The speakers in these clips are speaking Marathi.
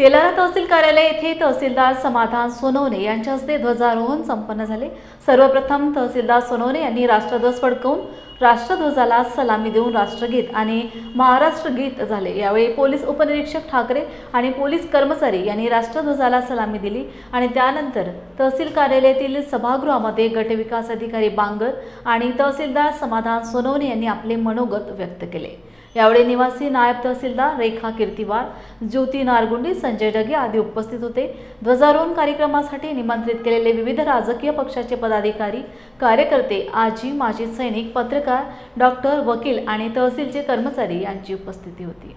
तेलारा तहसील कार्यालय येथे तहसीलदार समाधान सोनवणे यांच्या हस्ते ध्वजारोहण संपन्न झाले। सर्वप्रथम तहसीलदार सोनवणे यांनी राष्ट्रध्वज फडकवून राष्ट्रध्वजाला सलामी देऊन राष्ट्रगीत आणि महाराष्ट्र गीत झाले। यावेळी पोलीस उपनिरीक्षक ठाकरे आणि पोलीस कर्मचारी यांनी राष्ट्रध्वजाला सलामी दिली आणि त्यानंतर तहसील कार्यालयातील सभागृहामध्ये गटविकास अधिकारी बांगर आणि तहसीलदार समाधान सोनवणे यांनी आपले मनोगत व्यक्त केले। यावेळी निवासी नायब तहसीलदार रेखा कीर्तिवार, ज्योती नारगुंडी, संजय डगे आदी उपस्थित होते। ध्वजारोहण कार्यक्रमासाठी निमंत्रित केलेले विविध राजकीय पक्षाचे पदाधिकारी, कार्यकर्ते, आजी, माजी सैनिक, पत्रकार, डॉक्टर, वकील आणि तहसीलचे कर्मचारी यांची उपस्थिती होती।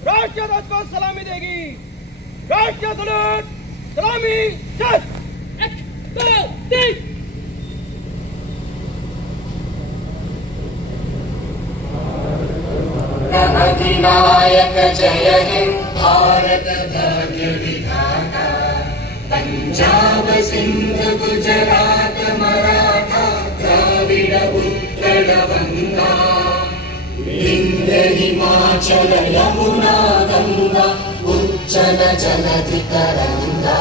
राष्ट्रध्वज को सलामी देगी। राष्ट्रीय सलूट, सलामी, जय। 1, 2, 3। अधिनायक जय हे भारत भाग्य विधाता। पंजाब सिंध गुजरात मराठा द्राविड उत्कल गंगा। विंध्य हिमाचल यमुना गंगा उच्चल जलधि तरंगा।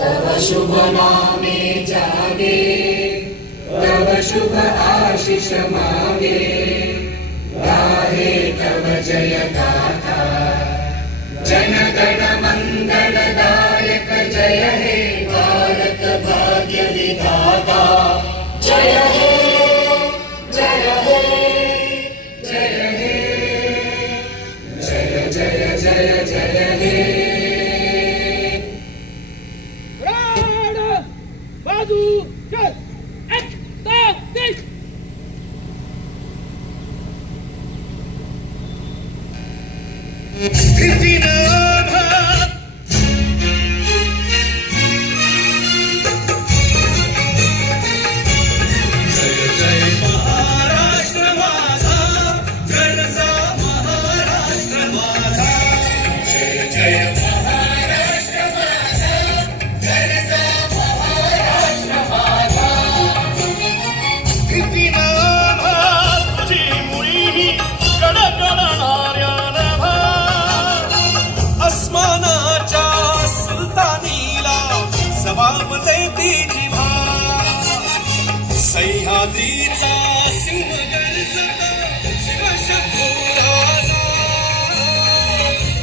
तव शुभ नामे जागे, तव शुभ आशीष मांगे। गाहे तव जय गाथा, जन गण मंगलदायक जय हे भारत भाग्य विधाता। जय हे, जय हे, जय हे, जय जय जय जय हे। बाजू, जय। 1, 2, 3। सह्याद्रीचा सिंह गर्जता शिवशंभू राजा।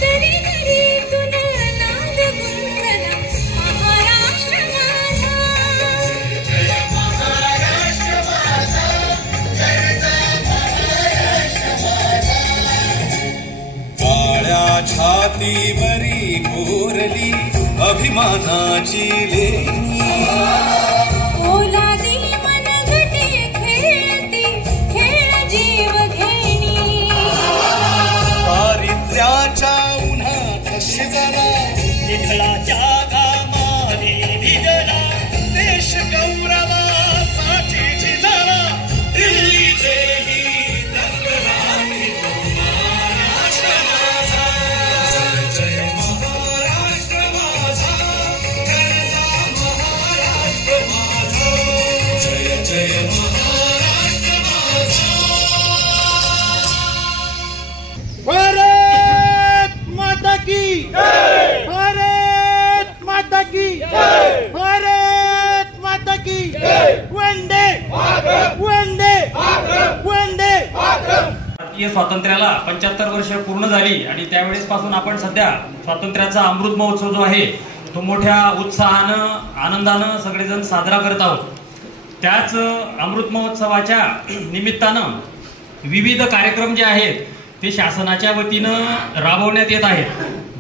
दरी दरीतून नाद गुंजला महाराष्ट्र माझा। जय महाराष्ट्र माझा, जय महाराष्ट्र माझा। काळ्या छातीवरी कोरली अभिमानाची लेणी। विठ्ठलाच्या घामाने भिजला देश गौरवासाठी झिजला। दिल्लीचेही दगडाने महाराष्ट्र माझा। जय महाराष्ट्र माझा, गरजा महाराष्ट्र माझा। जय जय महाराष्ट्र माझा। भारत माता की जय, भारत माता की जय, भारत माता की जय। वंदे मातरम, वंदे मातरम, वंदे मातरम। भारतीय स्वातंत्र्याला 75 वर्ष पूर्ण झाली आणि त्यावेळेस पासून आपण सध्या स्वातंत्र्याचा अमृत महोत्सव जो आहे तो मोठ्या उत्साहानं, आनंदानं सगळेजण साजरा करत आहोत। त्याच अमृत महोत्सवाच्या निमित्तानं विविध कार्यक्रम जे आहेत ते शासनाच्या वतीनं राबवण्यात येत आहेत,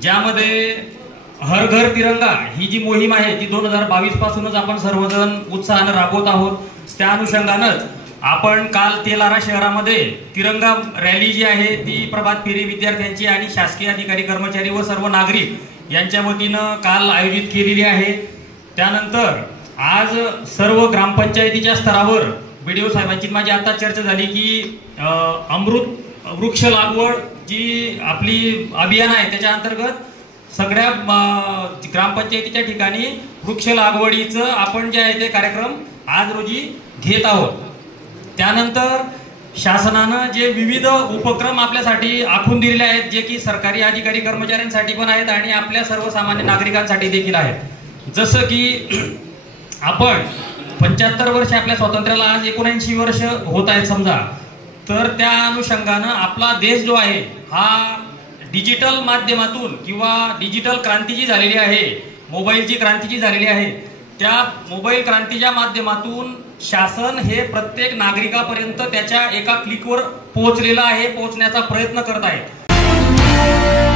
ज्यामध्ये हर घर तिरंगा ही जी मोहीम आहे ती 2022 पासूनच आपण सर्वजण उत्साहानं राबवत आहोत। त्या अनुषंगानंच आपण काल तेलारा शहरामध्ये तिरंगा रॅली जी आहे ती प्रभात फेरी विद्यार्थ्यांची आणि शासकीय अधिकारी, कर्मचारी व सर्व नागरिक यांच्या वतीनं काल आयोजित केलेली आहे। त्यानंतर आज सर्व ग्रामपंचायतीच्या स्तरावर बीडीओ साहेबांची माझी आता चर्चा झाली की अमृत वृक्ष लागवड जी आपली अभियान आहे त्याच्या अंतर्गत सगळ्या ग्रामपंचायतीच्या ठिकाणी वृक्ष लागवडीचं आपण जे आहे ते कार्यक्रम आज रोजी घेत आहोत. त्यानंतर शासनानं जे विविध उपक्रम आपल्यासाठी आखून दिलेले आहेत, जे की सरकारी अधिकारी कर्मचाऱ्यांसाठी पण आहेत आणि आपल्या सर्वसामान्य नागरिकांसाठी देखील आहेत. जसं की आपण 75 वर्ष आपल्या स्वातंत्र्याला आज 79 वर्ष होत आहेत समजा, तर त्या अनुषंगानं आपला देश जो आहे हा डिजिटल माध्यमातून किंवा डिजिटल क्रांती जी झालेली आहे, मोबाईलची क्रांती जी झालेली आहे, त्या मोबाईल क्रांतीच्या माध्यमातून शासन हे प्रत्येक नागरिकापर्यंत त्याच्या एका क्लिकवर पोहोचलेलं आहे, पोहोचण्याचा प्रयत्न करत आहे.